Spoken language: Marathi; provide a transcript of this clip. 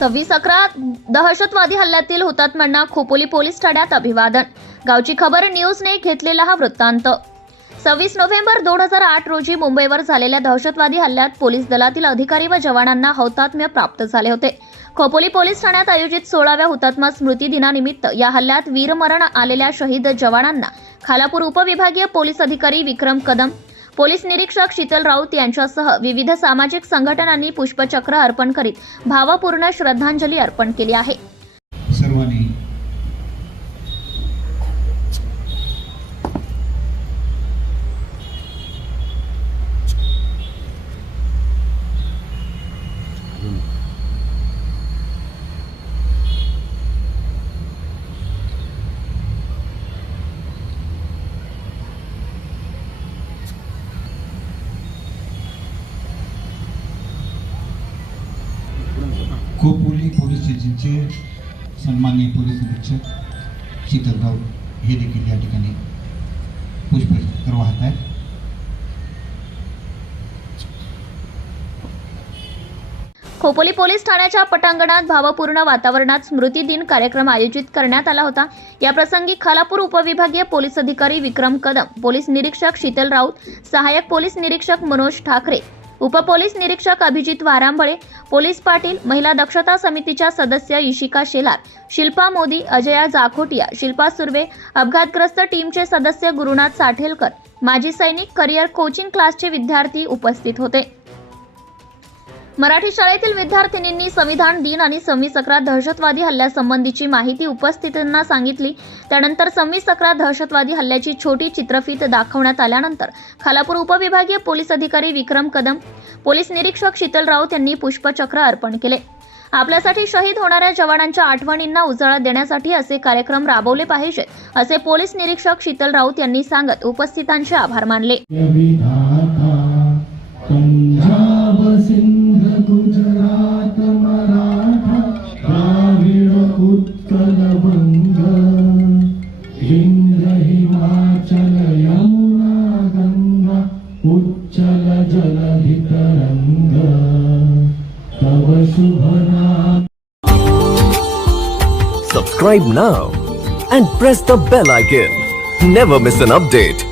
सव्वीस अकरा दहशतवादी हल्ल्यातील हुतात्म्यांना खोपोली पोलीस ठाण्यात अभिवादन. गावची खबर न्यूजने घेतलेला हा वृत्तांत. सव्वीस नोव्हेंबर दोन हजार आठ रोजी मुंबईवर झालेल्या दहशतवादी हल्ल्यात पोलीस दलातील अधिकारी व जवानांना हौतात्म्य प्राप्त झाले होते. खोपोली पोलीस ठाण्यात आयोजित सोळाव्या हुतात्मा स्मृती दिनानिमित्त या हल्ल्यात वीरमरण आलेल्या शहीद जवानांना खालापूर उपविभागीय पोलीस अधिकारी विक्रम कदम पोलीस निरीक्षक शीतल राऊत यांच्यासह विविध सामाजिक संघटनांनी पुष्पचक्र अर्पण करीत भावपूर्ण श्रद्धांजली अर्पण केली आहे. खोपोली पोलीस स्टेशनचे सन्माननीय पोलीस निरीक्षक शीतलराव हे देखील या ठिकाणी पुष्पचक्र वाहत आहेत. खोपोली पोलीस ठाण्याच्या पटांगणात भावपूर्ण वातावरणात स्मृती दिन कार्यक्रम आयोजित करण्यात आला होता. या प्रसंगी खालापूर उपविभागीय पोलीस अधिकारी विक्रम कदम पोलीस निरीक्षक शीतल राऊत सहाय्यक पोलीस निरीक्षक मनोज ठाकरे उपपोलीस निरीक्षक अभिजित वारांबळे पोलीस पाटील महिला दक्षता समितीच्या सदस्य इशिका शेलार शिल्पा मोदी अजया जाखोटिया शिल्पा सुर्वे अपघातग्रस्त टीमचे सदस्य गुरुनाथ साठेलकर माजी सैनिक करिअर कोचिंग क्लासचे विद्यार्थी उपस्थित होते. मराठी शाळेतील विद्यार्थिनींनी संविधान दिन आणि सव्वीस अकरा दहशतवादी हल्ल्यासंबंधीची माहिती उपस्थितांना सांगितली. त्यानंतर सव्वीस अकरा दहशतवादी हल्ल्याची छोटी चित्रफीत दाखवण्यात आल्यानंतर खालापूर उपविभागीय पोलीस अधिकारी विक्रम कदम पोलीस निरीक्षक शीतल राऊत यांनी पुष्पचक्र अर्पण केले. आपल्यासाठी शहीद होणाऱ्या जवानांच्या आठवणींना उजाळा देण्यासाठी असे कार्यक्रम राबवले पाहिजेत असे पोलीस निरीक्षक शीतल राऊत यांनी सांगत उपस्थितांचे आभार मानले. द्राविड उत्कल हिंद हिमाचल यमुना गंगा उच्चल जलधि तव शुभना Subscribe now and press the bell icon. Never miss an update.